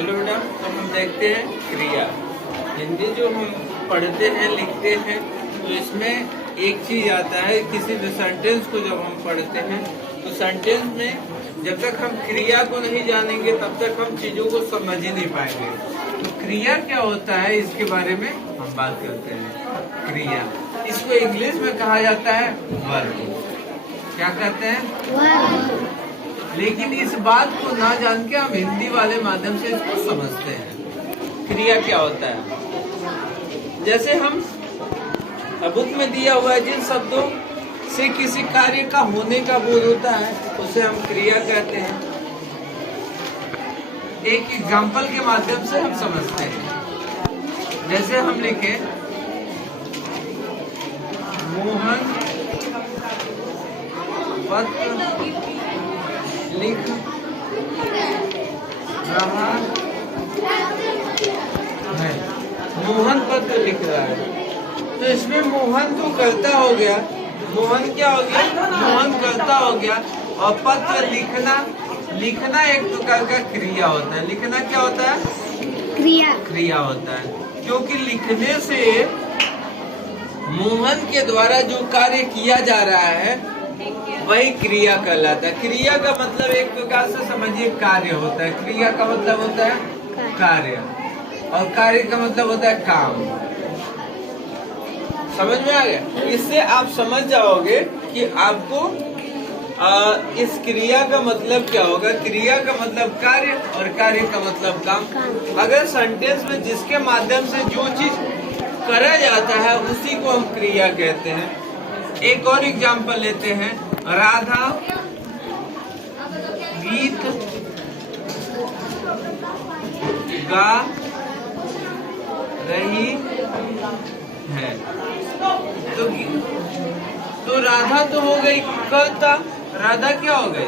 चलो बेटा, अब हम देखते हैं क्रिया। हिंदी जो हम पढ़ते हैं लिखते हैं तो इसमें एक चीज आता है, किसी भी सेंटेंस को जब हम पढ़ते हैं तो सेंटेंस में जब तक हम क्रिया को नहीं जानेंगे तब तक हम चीजों को समझ ही नहीं पाएंगे। तो क्रिया क्या होता है इसके बारे में हम बात करते हैं। क्रिया, इसको इंग्लिश में कहा जाता है वर्ब। क्या कहते हैं? वर्ब। लेकिन इस बात को ना जान के हम हिंदी वाले माध्यम से इसको समझते हैं। क्रिया क्या होता है? जैसे हम बुक में दिया हुआ है, जिन शब्दों से किसी कार्य का होने का बोध होता है उसे हम क्रिया कहते हैं। एक एग्जाम्पल के माध्यम से हम समझते हैं। जैसे हम लिखे मोहन पत्र लिख रहा है। मोहन पत्र लिख रहा है, तो इसमें मोहन तो करता हो गया, मोहन क्या हो गया? मोहन करता हो गया। और पत्र लिखना एक प्रकार का क्रिया होता है। लिखना क्या होता है? क्रिया होता है, क्योंकि लिखने से मोहन के द्वारा जो कार्य किया जा रहा है वही क्रिया कहलाता है। क्रिया का मतलब एक प्रकार से समझिए कार्य होता है। क्रिया का मतलब होता है कार्य, और कार्य का मतलब होता है काम। समझ में आ गया? इससे आप समझ जाओगे कि आपको इस क्रिया का मतलब क्या होगा। क्रिया का मतलब कार्य और कार्य का मतलब काम। अगर सेंटेंस में जिसके माध्यम से जो चीज करा जाता है उसी को हम क्रिया कहते हैं। एक और एग्जांपल लेते हैं। राधा गीत गा रही है, तो राधा तो हो गई कर्ता। राधा क्या हो गई?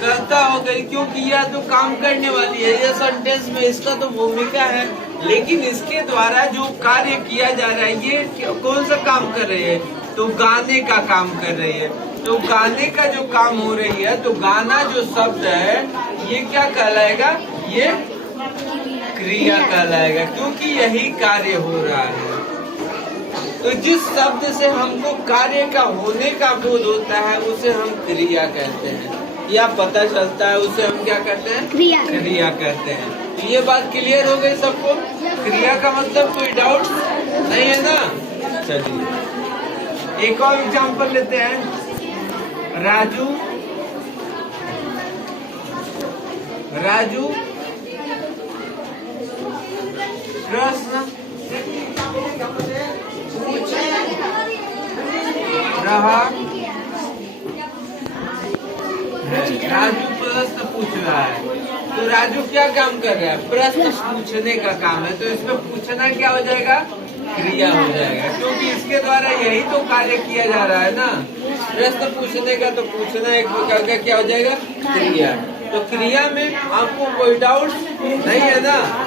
कर्ता हो गई, क्योंकि यह तो काम करने वाली है। यह सेंटेंस में इसका तो भूमिका है, लेकिन इसके द्वारा जो कार्य किया जा रहा है ये कौन सा काम कर रही है? तो गाने का काम कर रही है। तो गाने का जो काम हो रही है, तो गाना जो शब्द है ये क्या कहलाएगा? ये क्रिया कहलाएगा, क्योंकि यही कार्य हो रहा है। तो जिस शब्द से हमको कार्य का होने का बोध होता है उसे हम क्रिया कहते हैं, या पता चलता है उसे हम क्या कहते हैं? क्रिया कहते हैं। तो ये बात क्लियर हो गई सबको? क्रिया का मतलब कोई डाउट नहीं है ना? चलिए एक और एग्जांपल लेते हैं। राजू प्रश्न पूछ रहा है। राजू प्रश्न पूछ रहा है, तो राजू क्या काम कर रहा है? प्रश्न पूछने का काम है। तो इसमें पूछना क्या हो जाएगा? क्रिया हो जाएगा, क्योंकि इसके द्वारा यही तो कार्य किया जा रहा है ना। प्रश्न पूछने का, तो पूछना एक प्रकार का क्या हो जाएगा? क्रिया। तो क्रिया में आपको कोई डाउट नहीं है ना?